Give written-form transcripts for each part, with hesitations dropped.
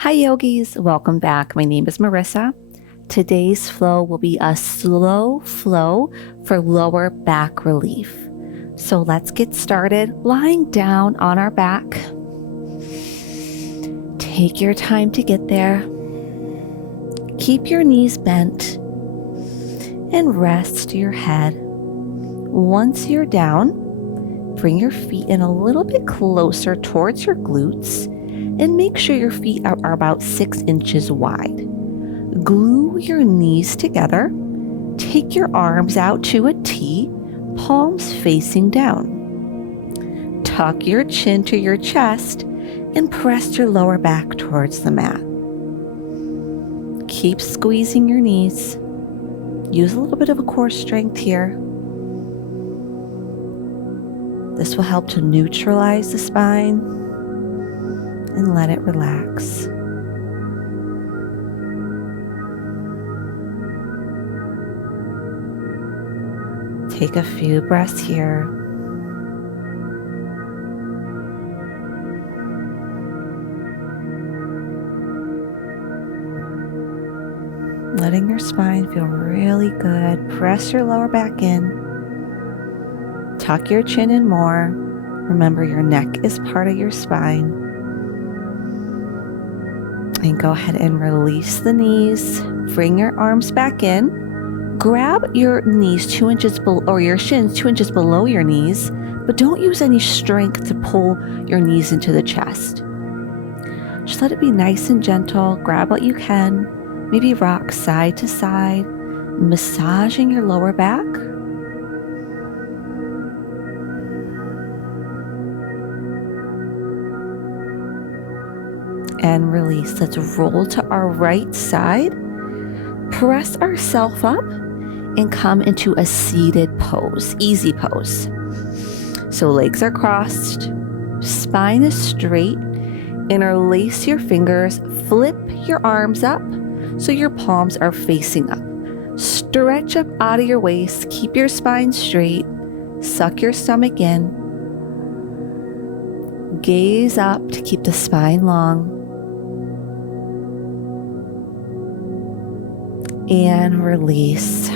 Hi yogis, welcome back. My name is Marissa. Today's flow will be a slow flow for lower back relief. So let's get started lying down on our back. Take your time to get there. Keep your knees bent and rest your head. Once you're down, bring your feet in a little bit closer towards your glutes and make sure your feet are about 6 inches wide. Glue your knees together. Take your arms out to a T, palms facing down. Tuck your chin to your chest and press your lower back towards the mat. Keep squeezing your knees. Use a little bit of a core strength here. This will help to neutralize the spine and let it relax. Take a few breaths here. Letting your spine feel really good. Press your lower back in. Tuck your chin in more. Remember, your neck is part of your spine. And go ahead and release the knees. Bring your arms back in. Grab your knees 2 inches below, or your shins 2 inches below your knees, but don't use any strength to pull your knees into the chest. Just let it be nice and gentle. Grab what you can. Maybe rock side to side, massaging your lower back. And release. Let's roll to our right side. Press ourselves up and come into a seated pose, easy pose. So legs are crossed, spine is straight, interlace your fingers, flip your arms up so your palms are facing up. Stretch up out of your waist, keep your spine straight, suck your stomach in, gaze up to keep the spine long. And release.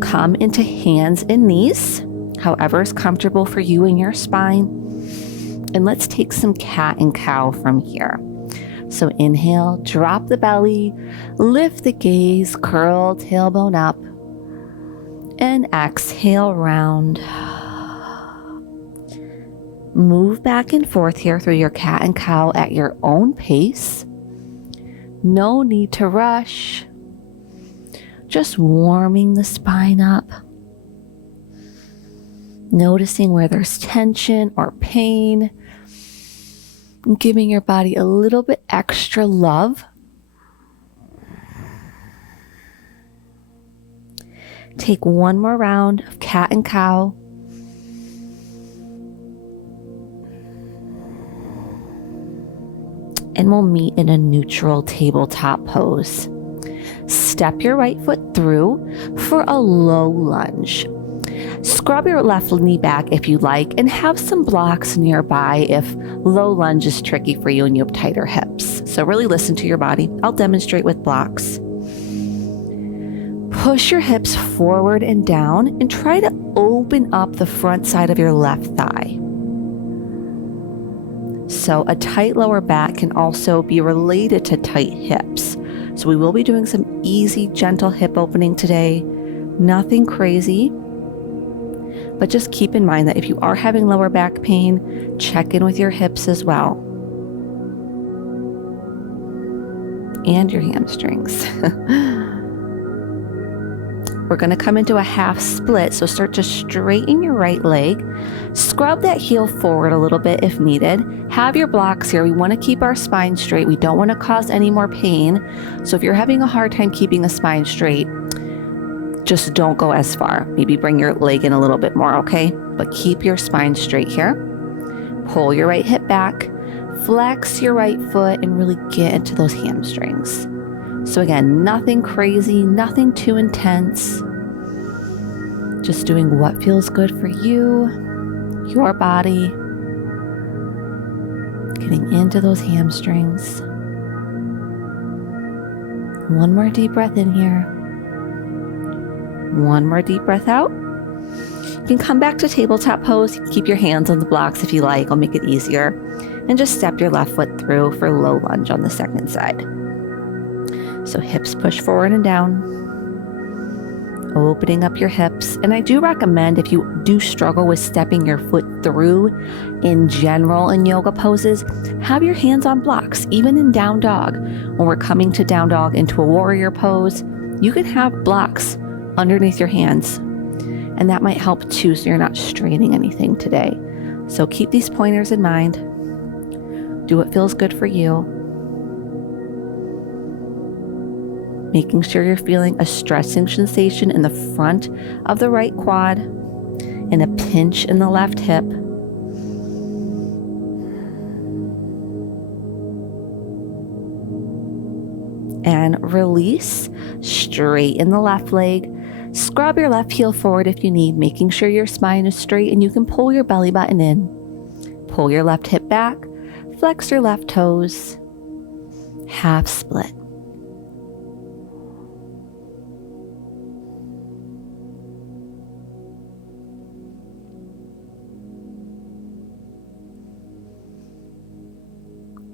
Come into hands and knees, however is comfortable for you and your spine. And let's take some cat and cow from here. So inhale, drop the belly, lift the gaze, curl tailbone up, and exhale, round. Move back and forth here through your cat and cow at your own pace. No need to rush. Just warming the spine up. Noticing where there's tension or pain. And giving your body a little bit extra love. Take one more round of cat and cow. And we'll meet in a neutral tabletop pose. Step your right foot through for a low lunge. Scrub your left knee back if you like, and have some blocks nearby if low lunge is tricky for you and you have tighter hips. So really listen to your body. I'll demonstrate with blocks. Push your hips forward and down and try to open up the front side of your left thigh. So a tight lower back can also be related to tight hips. So we will be doing some easy, gentle hip opening today. Nothing crazy. But just keep in mind that if you are having lower back pain, check in with your hips as well. And your hamstrings. We're going to come into a half split, so start to straighten your right leg. Scrub that heel forward a little bit if needed. Have your blocks here. We want to keep our spine straight. We don't want to cause any more pain. So if you're having a hard time keeping a spine straight, just don't go as far. Maybe bring your leg in a little bit more, okay? But keep your spine straight here. Pull your right hip back. Flex your right foot and really get into those hamstrings. So again, nothing crazy, nothing too intense. Just doing what feels good for you, your body. getting into those hamstrings. One more deep breath in here. One more deep breath out. You can come back to tabletop pose. You can keep your hands on the blocks if you like. I'll make it easier. And just step your left foot through for low lunge on the second side. So hips push forward and down. Opening up your hips. And I do recommend, if you do struggle with stepping your foot through in general in yoga poses, have your hands on blocks, even in down dog. When we're coming to down dog into a warrior pose, you can have blocks underneath your hands. And that might help too, so you're not straining anything today. So keep these pointers in mind. Do what feels good for you. Making sure you're feeling a stretching sensation in the front of the right quad and a pinch in the left hip. And release, straighten the left leg. Scrub your left heel forward if you need, making sure your spine is straight, and you can pull your belly button in. Pull your left hip back, flex your left toes, half split.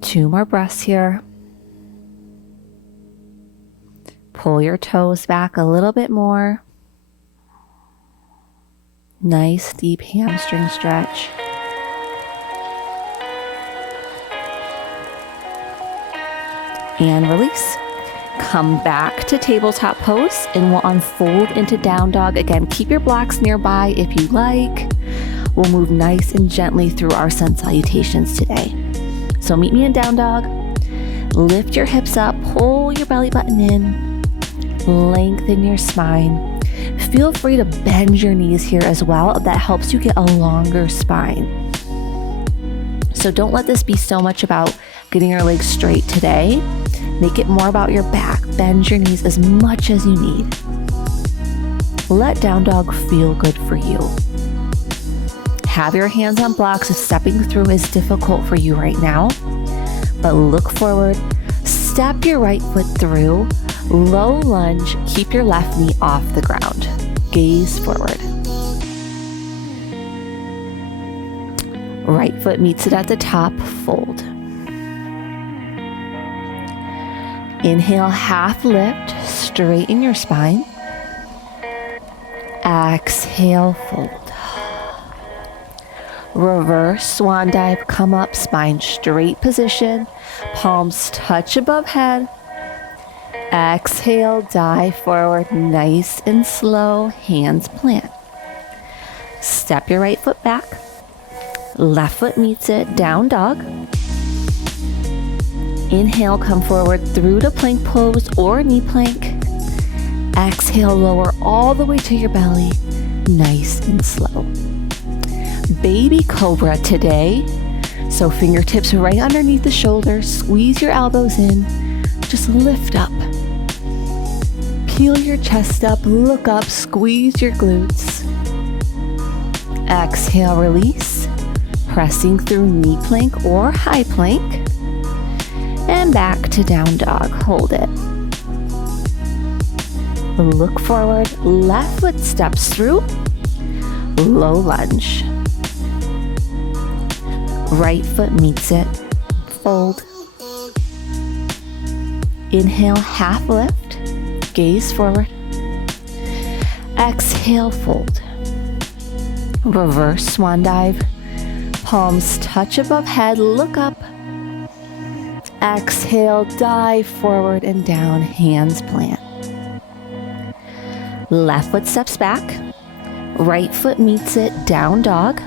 Two more breaths here. Pull your toes back a little bit more. Nice deep hamstring stretch. And release. Come back to tabletop pose and we'll unfold into down dog. Again, keep your blocks nearby if you like. We'll move nice and gently through our sun salutations today. So meet me in down dog. Lift your hips up, pull your belly button in, lengthen your spine. Feel free to bend your knees here as well. That helps you get a longer spine. So don't let this be so much about getting your legs straight today. Make it more about your back. Bend your knees as much as you need. Let down dog feel good for you. Have your hands on blocks if stepping through is difficult for you right now. But look forward, step your right foot through, low lunge, keep your left knee off the ground. Gaze forward. Right foot meets it at the top, fold. Inhale, half lift, straighten your spine. Exhale, fold. Reverse swan dive, come up, spine straight position, palms touch above head. Exhale, dive forward, nice and slow, hands plant. Step your right foot back, left foot meets it, down dog. Inhale, come forward through to plank pose or knee plank. Exhale, lower all the way to your belly, nice and slow. Baby Cobra today. So fingertips right underneath the shoulders, squeeze your elbows in, just lift up. Peel your chest up, look up, squeeze your glutes. Exhale, release, pressing through knee plank or high plank. And back to down dog, hold it. Look forward, left foot steps through, low lunge. Right foot meets it, fold. Inhale, half lift, gaze forward. Exhale, fold. Reverse swan dive, palms touch above head, look up. Exhale, dive forward and down, hands plant. Left foot steps back, right foot meets it, down dog.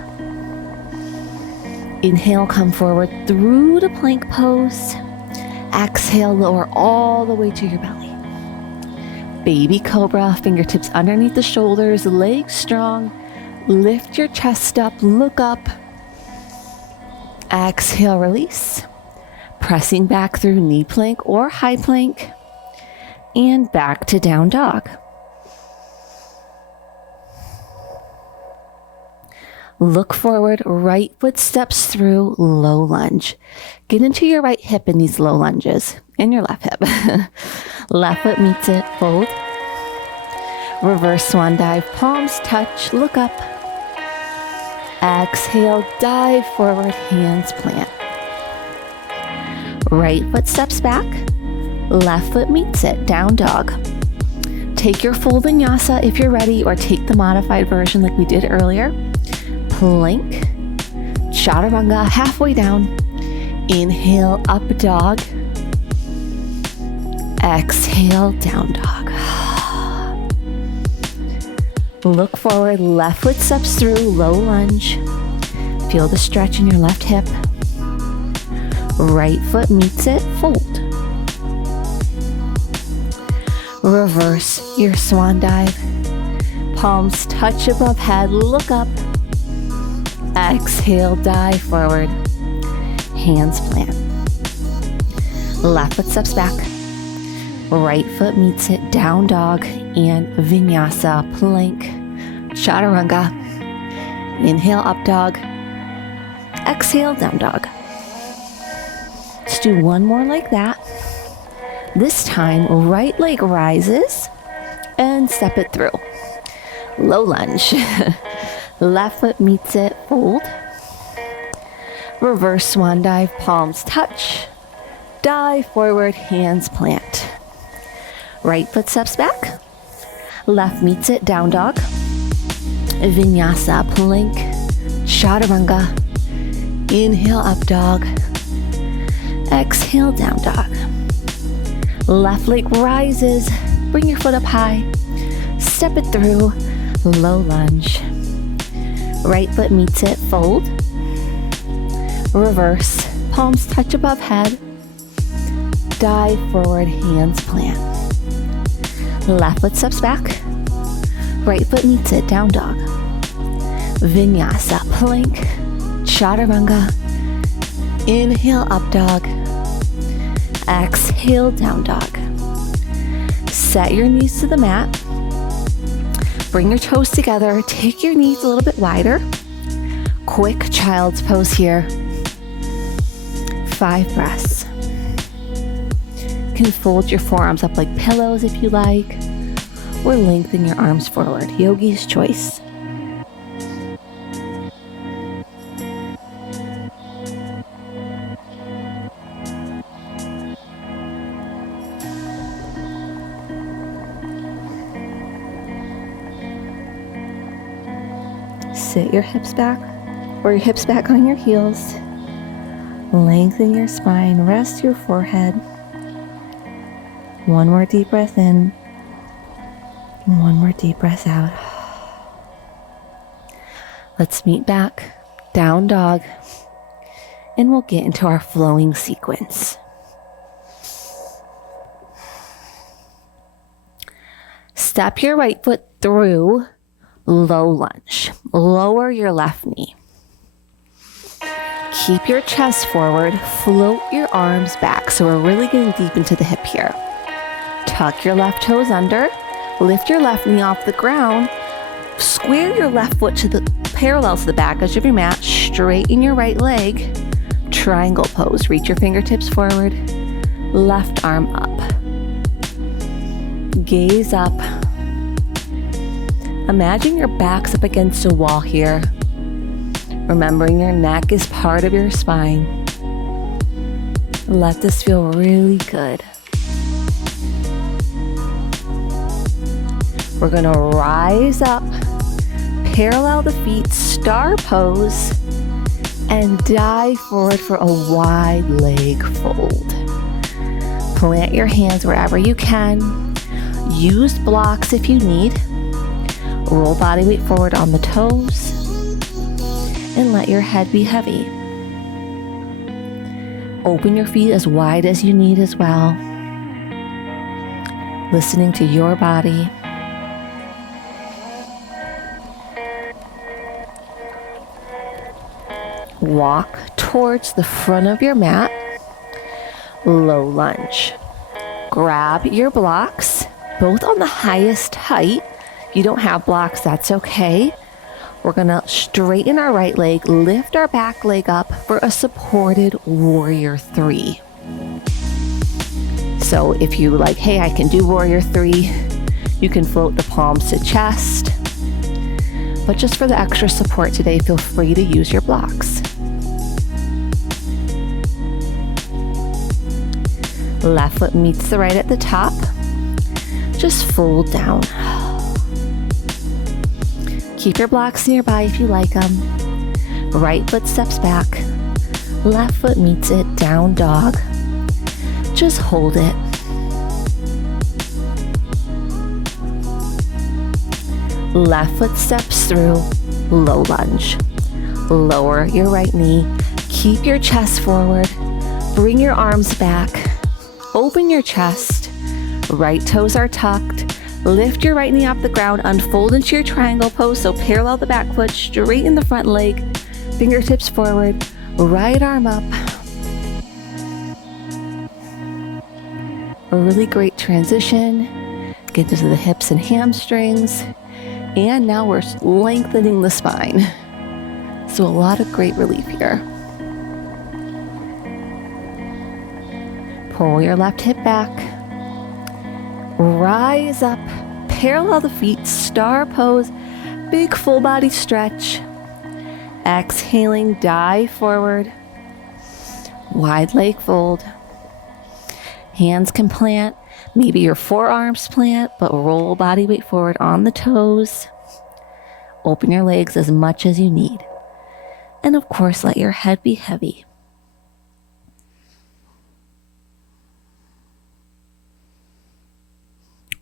Inhale, come forward through to plank pose. Exhale, lower all the way to your belly. Baby Cobra, fingertips underneath the shoulders, legs strong. Lift your chest up, look up. Exhale, release. Pressing back through knee plank or high plank. And back to down dog. Look forward, right foot steps through, low lunge. Get into your right hip in these low lunges, and your left hip. Left foot meets it, fold. Reverse swan dive, palms touch, look up. Exhale, dive forward, hands plant. Right foot steps back, left foot meets it, down dog. Take your full vinyasa if you're ready, or take the modified version like we did earlier. Plank, chaturanga, halfway down. Inhale, up dog. Exhale, down dog. Look forward, left foot steps through, low lunge. Feel the stretch in your left hip. Right foot meets it, fold. Reverse your swan dive. Palms touch above head, look up. Exhale, dive forward. Hands plant. Left foot steps back. Right foot meets it, down dog and vinyasa, plank, chaturanga. Inhale, up dog. Exhale, down dog. Let's do one more like that. This time, right leg rises and step it through. Low lunge. Left foot meets it, fold. Reverse swan dive, palms touch. Dive forward, hands plant. Right foot steps back. Left meets it, down dog. Vinyasa, plank, chaturanga. Inhale, up dog. Exhale, down dog. Left leg rises. Bring your foot up high. Step it through. Low lunge. Right foot meets it, fold. Reverse. Palms touch above head. Dive forward, hands plant. Left foot steps back. Right foot meets it, down dog. Vinyasa, plank, chaturanga. Inhale, up dog. Exhale, down dog. Set your knees to the mat. Bring your toes together. Take your knees a little bit wider. Quick child's pose here. 5 breaths. You can fold your forearms up like pillows if you like, or lengthen your arms forward. Yogi's choice. Sit your hips back, or your hips back on your heels. Lengthen your spine, rest your forehead. One more deep breath in. One more deep breath out. Let's meet back, down dog, and we'll get into our flowing sequence. Step your right foot through, low lunge. Lower your left knee. Keep your chest forward, float your arms back. So we're really getting deep into the hip here. Tuck your left toes under, lift your left knee off the ground, square your left foot to the parallel to the back edge of your mat, straighten your right leg, triangle pose. Reach your fingertips forward, left arm up. Gaze up. Imagine your back's up against a wall here. Remembering your neck is part of your spine. Let this feel really good. We're gonna rise up, parallel the feet, star pose, and dive forward for a wide leg fold. Plant your hands wherever you can. Use blocks if you need. Roll body weight forward on the toes. And let your head be heavy. Open your feet as wide as you need as well. Listening to your body. Walk towards the front of your mat. Low lunge. Grab your blocks, both on the highest height. If you don't have blocks, that's okay. We're gonna straighten our right leg, lift our back leg up for a supported warrior 3. So if you like, hey, I can do warrior 3, you can float the palms to chest. But just for the extra support today, feel free to use your blocks. Left foot meets the right at the top. Just fold down. Keep your blocks nearby if you like them. Right foot steps back. Left foot meets it, down dog. Just hold it. Left foot steps through, low lunge. Lower your right knee. Keep your chest forward. Bring your arms back. Open your chest. Right toes are tucked. Lift your right knee off the ground. Unfold into your triangle pose. So parallel the back foot, straighten the front leg. Fingertips forward. Right arm up. A really great transition. Get into the hips and hamstrings. And now we're lengthening the spine. So a lot of great relief here. Pull your left hip back. Rise up. Parallel the feet. Star pose. Big full body stretch. Exhaling, dive forward. Wide leg fold. Hands can plant. Maybe your forearms plant, but roll body weight forward on the toes. Open your legs as much as you need. And of course, let your head be heavy.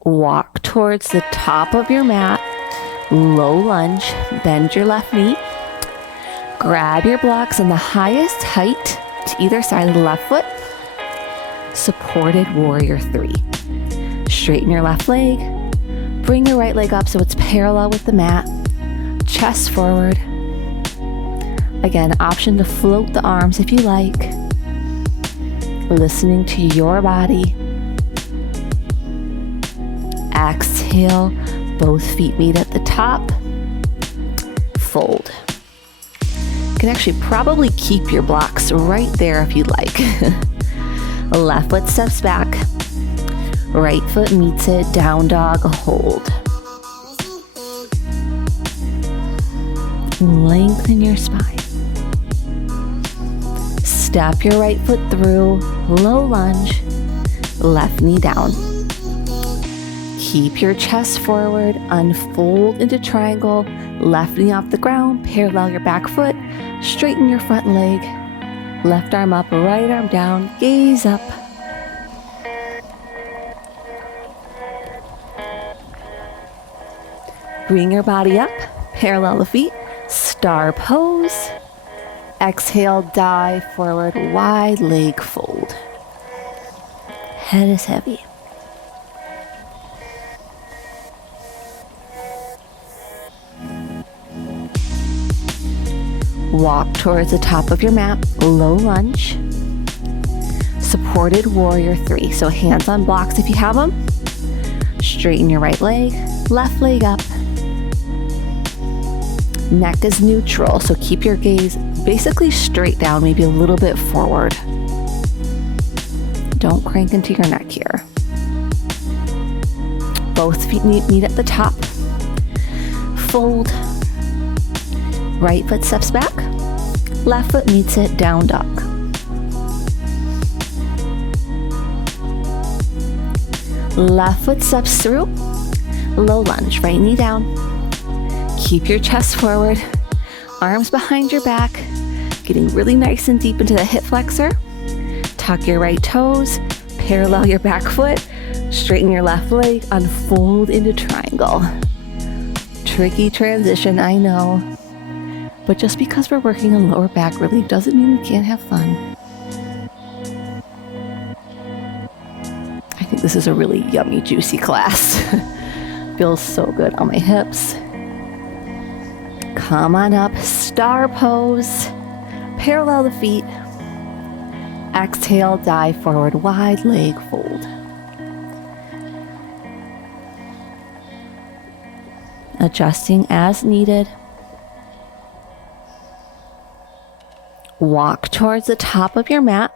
Walk towards the top of your mat. Low lunge. Bend your left knee. Grab your blocks in the highest height to either side of the left foot. Supported warrior 3. Straighten your left leg. Bring your right leg up so it's parallel with the mat. Chest forward. Again, option to float the arms if you like. Listening to your body. Exhale, both feet meet at the top. Fold. You can actually probably keep your blocks right there if you'd like. Left foot steps back. Right foot meets it, down dog, hold. Lengthen your spine. Step your right foot through, low lunge, left knee down. Keep your chest forward, unfold into triangle, left knee off the ground, parallel your back foot, straighten your front leg, left arm up, right arm down, gaze up. Bring your body up, parallel the feet, star pose. Exhale, dive forward, wide leg fold. Head is heavy. Walk towards the top of your mat, low lunge. Supported warrior 3. So hands on blocks if you have them. Straighten your right leg, left leg up. Neck is neutral, so keep your gaze basically straight down, maybe a little bit forward. Don't crank into your neck here. Both feet meet at the top. Fold. Right foot steps back. Left foot meets it, down dog. Left foot steps through. Low lunge, right knee down. Keep your chest forward. Arms behind your back. Getting really nice and deep into the hip flexor. Tuck your right toes. Parallel your back foot. Straighten your left leg. Unfold into triangle. Tricky transition, I know. But just because we're working on lower back relief doesn't mean we can't have fun. I think this is a really yummy, juicy class. Feels so good on my hips. Come on up, star pose. Parallel the feet. Exhale, dive forward, wide leg fold. Adjusting as needed. Walk towards the top of your mat.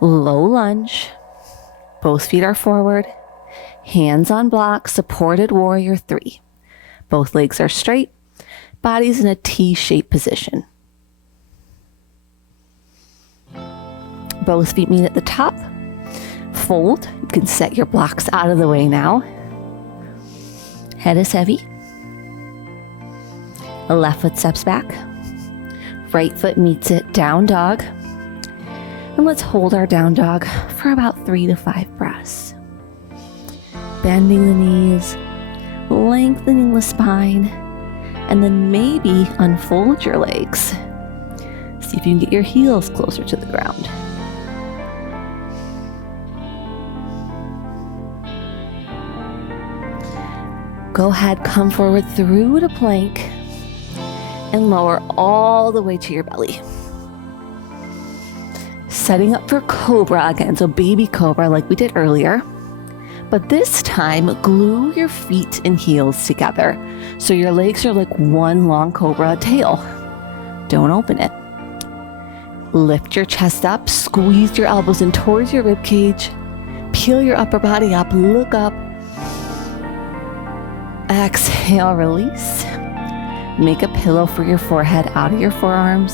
Low lunge. Both feet are forward. Hands on block, supported warrior 3. Both legs are straight. Body's in a T-shaped position. Both feet meet at the top. Fold. You can set your blocks out of the way now. Head is heavy. Left foot steps back. Right foot meets it, down dog. And let's hold our down dog for about 3 to 5 breaths. Bending the knees, lengthening the spine, and then maybe unfold your legs. See if you can get your heels closer to the ground. Go ahead, come forward through to plank and lower all the way to your belly. Setting up for Cobra again, so baby Cobra like we did earlier. But this time, glue your feet and heels together so your legs are like one long Cobra tail. Don't open it. Lift your chest up, squeeze your elbows in towards your rib cage. Peel your upper body up, look up. Exhale, release. Make a pillow for your forehead out of your forearms.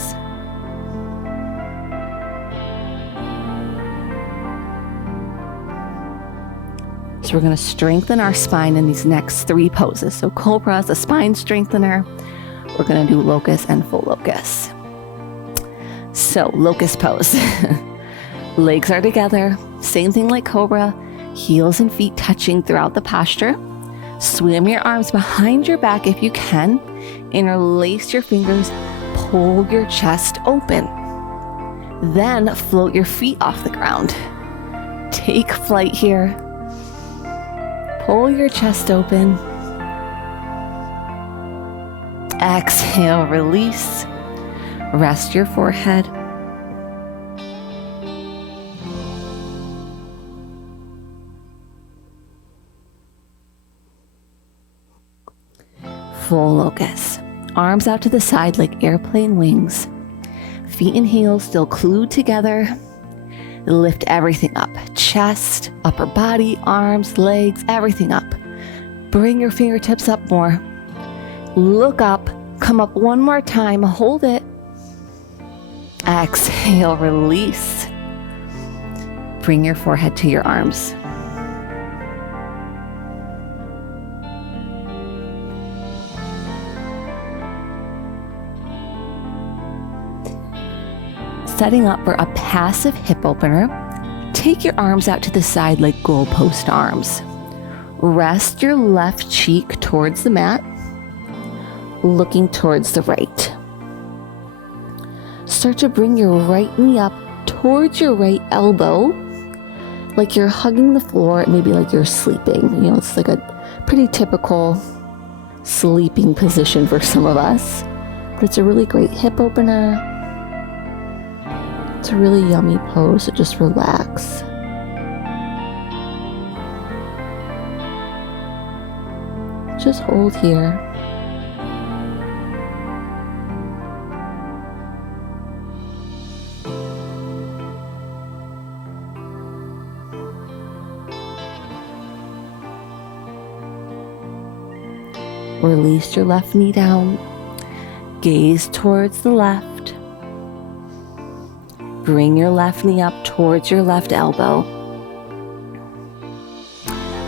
So we're going to strengthen our spine in these next 3 poses. So Cobra is a spine strengthener. We're going to do locust and full locust. So locust pose. Legs are together. Same thing like Cobra. Heels and feet touching throughout the posture. Swim your arms behind your back if you can. Interlace your fingers. Pull your chest open. Then float your feet off the ground. Take flight here. Pull your chest open. Exhale, release. Rest your forehead. Full locust. Arms out to the side like airplane wings. Feet and heels still glued together. Lift everything up. Chest, upper body, arms, legs, everything up. Bring your fingertips up more. Look up. Come up one more time. Hold it. Exhale, release. Bring your forehead to your arms. Setting up for a passive hip opener, take your arms out to the side like goalpost arms. Rest your left cheek towards the mat, looking towards the right. Start to bring your right knee up towards your right elbow, like you're hugging the floor, maybe like you're sleeping. You know, it's like a pretty typical sleeping position for some of us, but it's a really great hip opener. It's a really yummy pose, so just relax. Just hold here. Release your left knee down. Gaze towards the left. Bring your left knee up towards your left elbow.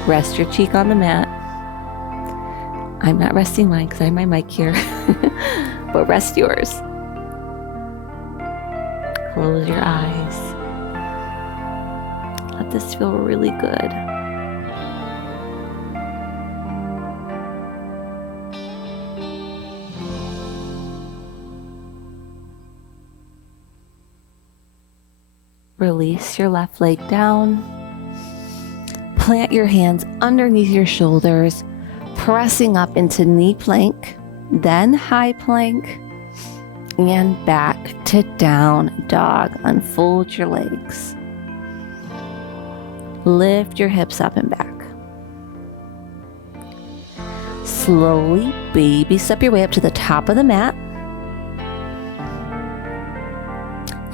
Rest your cheek on the mat. I'm not resting mine because I have my mic here, but rest yours. Close your eyes. Let this feel really good. Release your left leg down. Plant your hands underneath your shoulders, pressing up into knee plank, then high plank, and back to down dog. Unfold your legs. Lift your hips up and back. Slowly baby step your way up to the top of the mat.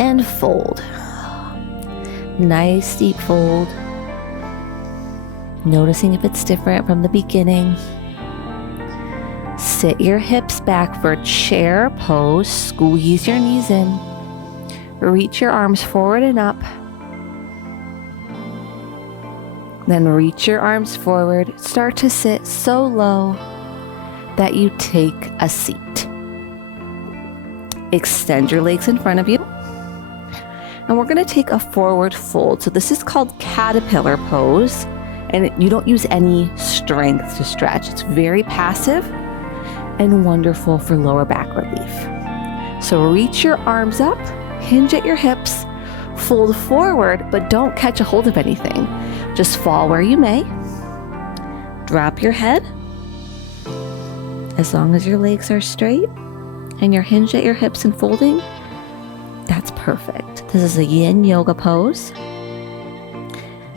and fold. Nice deep fold. Noticing if it's different from the beginning. Sit your hips back for chair pose. Squeeze your knees in. Reach your arms forward and up. Then reach your arms forward. Start to sit so low that you take a seat. Extend your legs in front of you. And we're going to take a forward fold. So this is called caterpillar pose. And you don't use any strength to stretch. It's very passive and wonderful for lower back relief. So reach your arms up, hinge at your hips, fold forward, but don't catch a hold of anything. Just fall where you may. Drop your head. As long as your legs are straight and you're hinged at your hips and folding, that's perfect. This is a Yin Yoga pose.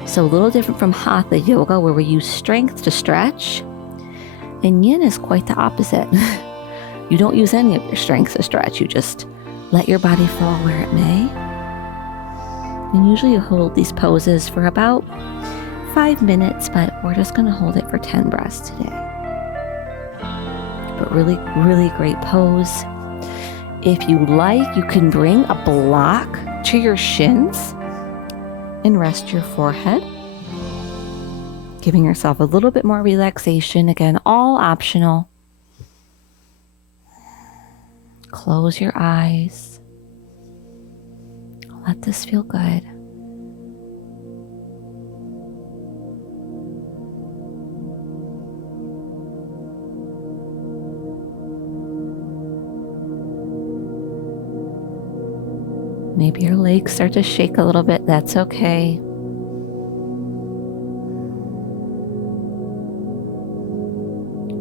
So a little different from Hatha Yoga, where we use strength to stretch. And Yin is quite the opposite. You don't use any of your strength to stretch. You just let your body fall where it may. And usually you hold these poses for about 5 minutes, but we're just going to hold it for 10 breaths today. But really, really great pose. If you like, you can bring a block to your shins and rest your forehead, giving yourself a little bit more relaxation. Again, all optional. Close your eyes. Let this feel good. Maybe your legs start to shake a little bit. That's okay.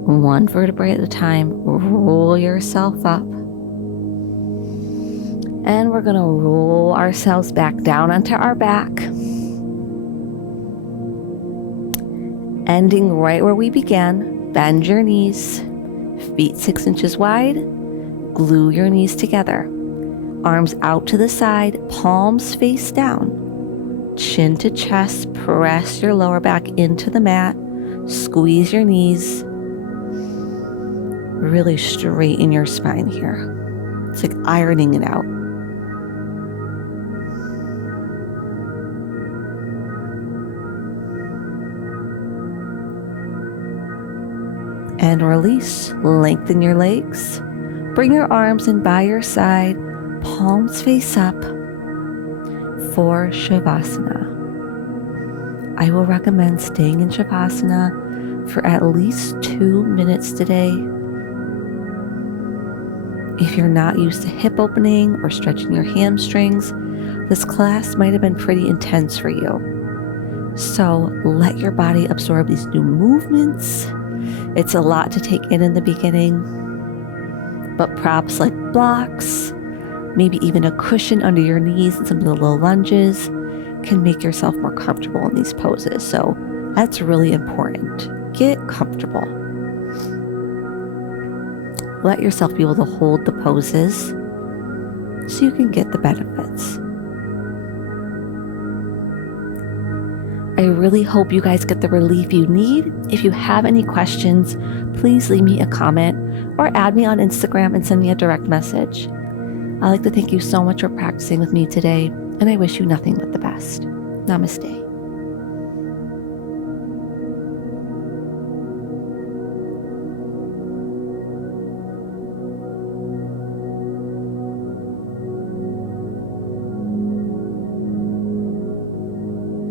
One vertebrae at a time. Roll yourself up. And we're going to roll ourselves back down onto our back. Ending right where we began. Bend your knees. Feet 6 inches wide. Glue your knees together. Arms out to the side, palms face down. Chin to chest, press your lower back into the mat. Squeeze your knees. Really straighten your spine here. It's like ironing it out. And release. Lengthen your legs. Bring your arms in by your side. Palms face up for Shavasana. I will recommend staying in Shavasana for at least 2 minutes today. If you're not used to hip opening or stretching your hamstrings, this class might have been pretty intense for you. So let your body absorb these new movements. It's a lot to take in the beginning, but props like blocks, maybe even a cushion under your knees and some of the low lunges can make yourself more comfortable in these poses. So that's really important. Get comfortable. Let yourself be able to hold the poses so you can get the benefits. I really hope you guys get the relief you need. If you have any questions, please leave me a comment or add me on Instagram and send me a direct message. I'd like to thank you so much for practicing with me today, and I wish you nothing but the best. Namaste.